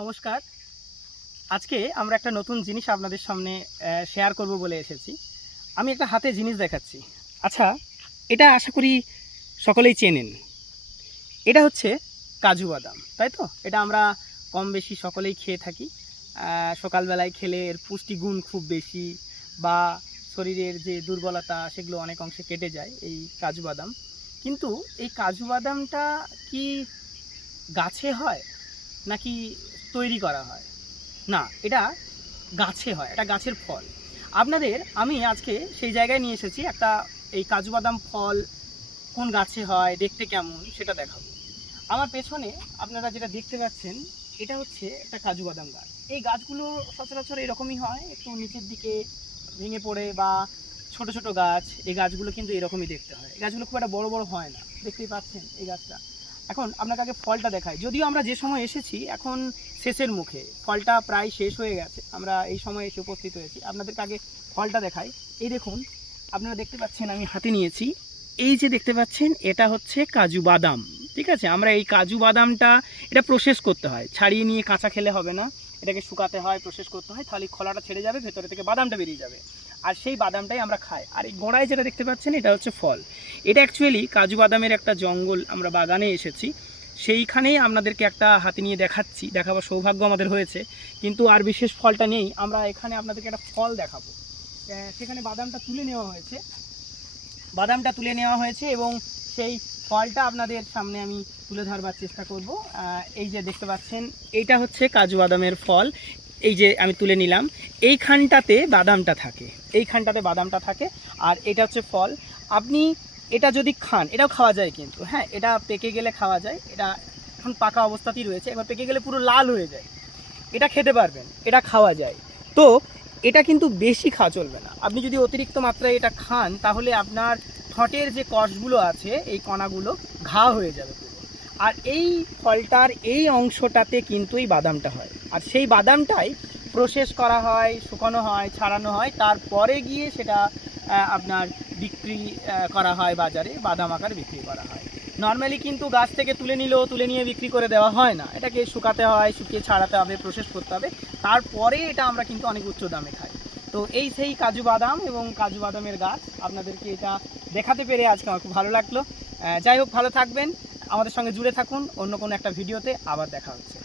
নমস্কার। আজকে আমরা একটা নতুন জিনিস আপনাদের সামনে শেয়ার করব বলে এসেছি। আমি একটা হাতে জিনিস দেখাচ্ছি। আচ্ছা এটা আশা করি সকলেই চেনেন। এটা হচ্ছে কাজু বাদাম, তাই তো? এটা আমরা কম বেশি সকলেই খেয়ে থাকি। সকালবেলায় খেলে এর পুষ্টিগুণ খুব বেশি বা শরীরের যে দুর্বলতা, সেগুলো অনেক অংশে কেটে যায় এই কাজু বাদাম। কিন্তু এই কাজু বাদামটা কি গাছে হয়? নাকি তৈরি করা হয়। না, এটা গাছে হয়, এটা গাছের ফল। আপনাদের, আমি আজকে সেই জায়গায় নিয়ে এসেছি একটা এই কাজু বাদাম ফল কোন গাছে হয়, দেখতে কেমন, সেটা দেখাবো। আমার পেছনে আপনারা যেটা দেখতে পাচ্ছেন, এটা হচ্ছে একটা কাজু বাদাম গাছ। এই গাছগুলো সচরাচর এরকমই হয়, একটু নিচের দিকে ভেঙে পড়ে বা ছোট ছোট গাছ, এই গাছগুলো কিন্তু এরকমই দেখতে হয়। এই গাছগুলো খুব একটা বড় বড় হয় না। দেখতেই পাচ্ছেন এই গাছটা। এখন আপনাকে আগে ফলটা দেখায় যদিও আমরা যে সময় এসেছি, এখন শেষের মুখে। ফলটা প্রায় শেষ হয়ে গেছে। আমরা এই সময় এসে উপস্থিত হয়েছি। আপনাদেরকে আগে ফলটা দেখাই। এই দেখুন, আপনারা দেখতে পাচ্ছেন আমি হাতে নিয়েছি। এই যে দেখতে পাচ্ছেন, এটা হচ্ছে কাজু বাদাম। ঠিক আছে? আমরা এই কাজু বাদামটা, এটা প্রসেস করতে হয়। ছাড়িয়ে নিয়ে কাঁচা খেলে হবে না। এটাকে শুকাতে হয় প্রসেস করতে হয়, তাহলে খোলাটা ছেড়ে যাবে, ভেতরে থেকে বাদামটা বেরিয়ে যাবে। আর সেই বাদামটাই আমরা খাই। আর এই গোড়ায় যেটা দেখতে পাচ্ছেন, এটা হচ্ছে ফল। এটা অ্যাকচুয়ালি কাজু বাদামের একটা জঙ্গল, আমরা বাগানে এসেছি। সেইখানেই আপনাদেরকে একটা হাতে নিয়ে দেখাচ্ছি, দেখাবার সৌভাগ্য আমাদের হয়েছে। কিন্তু আর বিশেষ ফলটা নেই, আমরা এখানে আপনাদেরকে একটা ফল দেখাবো। সেখানে বাদামটা তুলে নেওয়া হয়েছে। বাদামটা তুলে নেওয়া হয়েছে এবং সেই ফলটা আপনাদের সামনে আমি তুলে ধরবার চেষ্টা করব। এই যে দেখতে পাচ্ছেন, এইটা হচ্ছে কাজু বাদামের ফল। এই যে আমি তুলে নিলাম, এইখানটাতে বাদামটা থাকে। এইখানটাতে বাদামটা থাকে, আর এটা হচ্ছে ফল। আপনি এটা যদি খান, এটাও খাওয়া যায় কিন্তু হ্যাঁ এটা পেকে গেলে খাওয়া যায়। এটা এখন পাকা অবস্থাতেই রয়েছে, এবার পেকে গেলে পুরো লাল হয়ে যায়। এটা খেতে পারবেন, এটা খাওয়া যায়। তো, এটা কিন্তু বেশি খাওয়া চলবে না। আপনি যদি অতিরিক্ত মাত্রায় এটা খান, তাহলে আপনার ঠোঁটের যে কষগুলো আছে, এই কণাগুলো ঘা হয়ে যাবে আর এই ফলটার এই অংশটাতে কিন্তু এই বাদামটা হয়। আর সেই বাদামটাই প্রসেস করা হয়, শুকানো হয়, ছাড়ানো হয়, তারপরে গিয়ে সেটা আপনার বিক্রি করা হয় বাজারে, বাদাম আকার বিক্রি করা হয়। নর্মালি কিন্তু গাছ থেকে তুলে নিলেও তুলে নিয়ে বিক্রি করে দেওয়া হয় না। এটাকে শুকাতে হয়, শুকিয়ে ছাড়াতে হবে প্রসেস করতে হবে। তারপরে এটা আমরা কিন্তু অনেক উচ্চ দামে খাই। তো এই সেই কাজু বাদাম এবং কাজু বাদামের গাছ। আপনাদেরকে এটা দেখাতে পেরে আজকে আমার খুব ভালো লাগল। যাই হোক, ভালো থাকবেন। আমাদের সঙ্গে জুড়ে থাকুন। অন্য কোনো একটা ভিডিওতে আবার দেখা হচ্ছে।